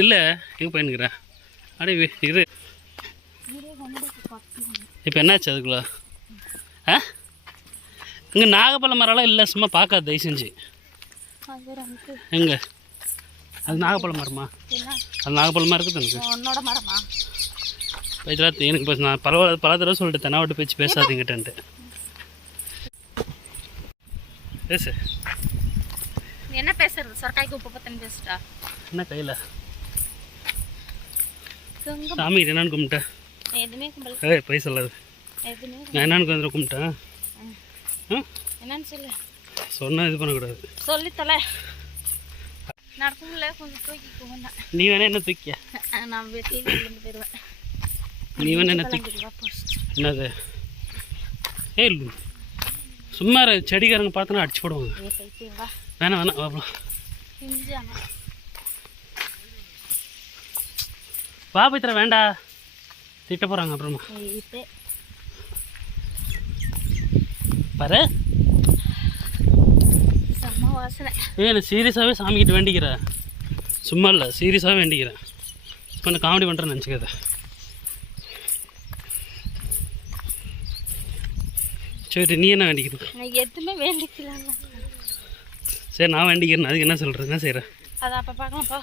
இல்லை எங்கே போயின்னுக்கிறேன் அப்படியே இரு. இப்போ என்னாச்சு அதுக்குள்ள? ஆ இங்கே நாகப்பழம் மரம்லாம் இல்லை, சும்மா பார்க்காது தயவு செஞ்சு. எங்கே அது நாகப்பழம் மரமா? அது நாகப்பழமாக இருக்குது எனக்கு. பேச்சலாம் எனக்கு இப்போ நான் பல தடவை சொல்லிட்டு தெனாவட்டு பேச்சு பேசாதீங்கிட்டன்ட்டு. பேசு. என்ன பேசுறது? சொரக்காய்க்கு உப்பு பத்தன்னு பேசுட்டா என்ன கையில் சாமி என்னன்னு கும்பிட்டேன்? எதுவுமே கும்பல. ஏய் போய் சொல்லாது. நான் என்னன்னு வந்து கும்பிட்டேன். என்னன்னு சொல்லு. சொன்னால் இது பண்ணக்கூடாது. சொல்லித்தலை நடக்கும்ல, கொஞ்சம் தூக்கிக்குவோம். நீ வேணா என்ன தூக்கிய? நான் டிவிலேருந்து போயிடுவேன். நீ வேணா என்ன தூக்கி? என்னது? ஏய் சும்மா செடிக்காரங்க பார்த்தோன்னா அடிச்சு போடுவாங்க. வேணாம் வேணாம் வா வா பைத்திர வேண்டா, திட்ட போகிறாங்க அப்புறமா. பாரு நான் சீரியஸாகவே சாமிக்கிட்ட வேண்டிக்கிறேன், சும்மா இல்லை சீரியஸாகவே வேண்டிக்கிறேன். இப்போ நான் காமெடி பண்ணுறேன்னு நினச்சிக்காத. சரி நீ என்ன வேண்டிக்கிறது? எதுவுமே வேண்டிக்கலாம். சரி நான் வேண்டிக்கிறேன், அதுக்கு என்ன சொல்கிறேன், என்ன செய்கிறேன்? அதை அப்போ பார்க்கலாம்ப்பா.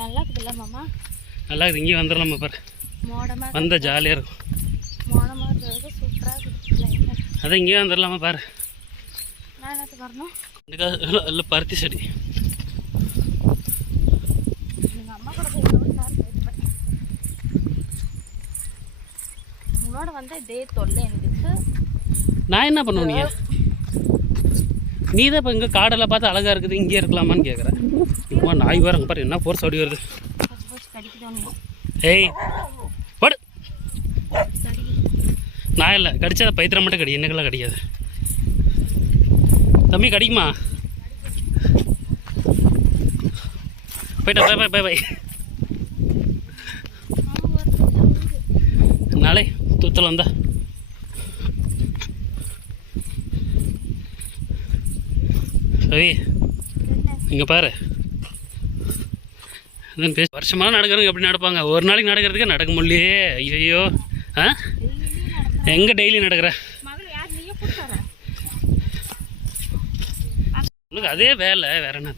நல்லா இருக்குதுல்ல மாமா? நல்லா இருக்குது. இங்கே வந்துடலாமா பாரு, மோடமாக வந்தால் ஜாலியாக இருக்கும். மோடமாக இருக்கிறது சூப்பராக இருக்குது. அதான் இங்கே வந்துடலாமா பாரு. நான் என்னத்துக்கு வரணும்? இதுக்காக இல்லை பருத்தி செடி. எங்கள் அம்மா கூட போய் உங்களோட வந்தால் இதே தொல்லை எனக்கு. நான் என்ன பண்ணுவேன்? நீ தான் இப்போ இங்கே காடெல்லாம் பார்த்து அழகாக இருக்குது, இங்கே இருக்கலாமான்னு கேட்குறேன். இப்போ நாய் வரங்க பாரு, என்ன ஃபோர்ஸ் ஓடி வருது. ஏய் படு. நான் இல்லை கடிச்சா பைத்திரம் மட்டும் கடி, என்னக்கெல்லாம் கடிக்காது. தம்பி கடிக்குமா? போயிட்டா பை பை பை பை. நாளை தூத்தல் வந்தா சரி இங்கே பாரு. பேச வருஷமாக நடக்கிறவங்க எப்படி நடப்பாங்க, ஒரு நாளைக்கு நடக்கிறதுக்கே நடக்க முடியலையே. ஐயோ ஆ எங்கே டெய்லி நடக்கிற? உனக்கு அதே வேலை வேற என்ன?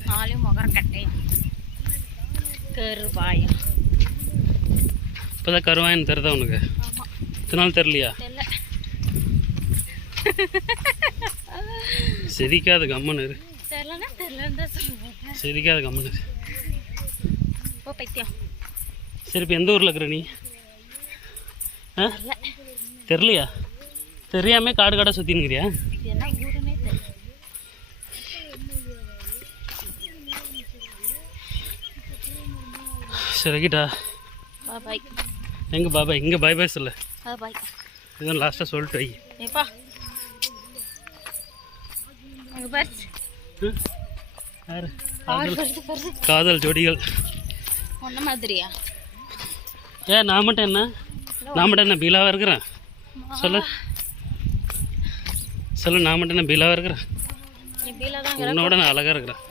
இப்போதான் கருவாயின்னு தெரிதா உனக்கு? இத்தனை நாள் தெரியலையா? சிரிக்காது கம்மனு இரு. சிரிக்காது கம்மனு இரு. சரி இப்போ எந்த ஊரில் இருக்கிற நீ? ஆ தெரியலையா? தெரியாமல் காடு காடாக சுற்றினுக்கிறியா? சரிக்கிட்டா எங்கே பாபாய்? இங்கே பாய் பாய் சொல்லு. இதுவும் லாஸ்ட்டாக சொல்லிட்டு வை. காதல் ஜோடிகள் ஒன்ன மாதிரியா? ஏன் நான் மட்டும் என்ன பீலாவாக இருக்கிறேன்? சொல்லு சொல்லு, நான் மட்டும் என்ன பீலாவாக இருக்கிறேன்? உன்னோட நான் அழகாக இருக்கிறேன்.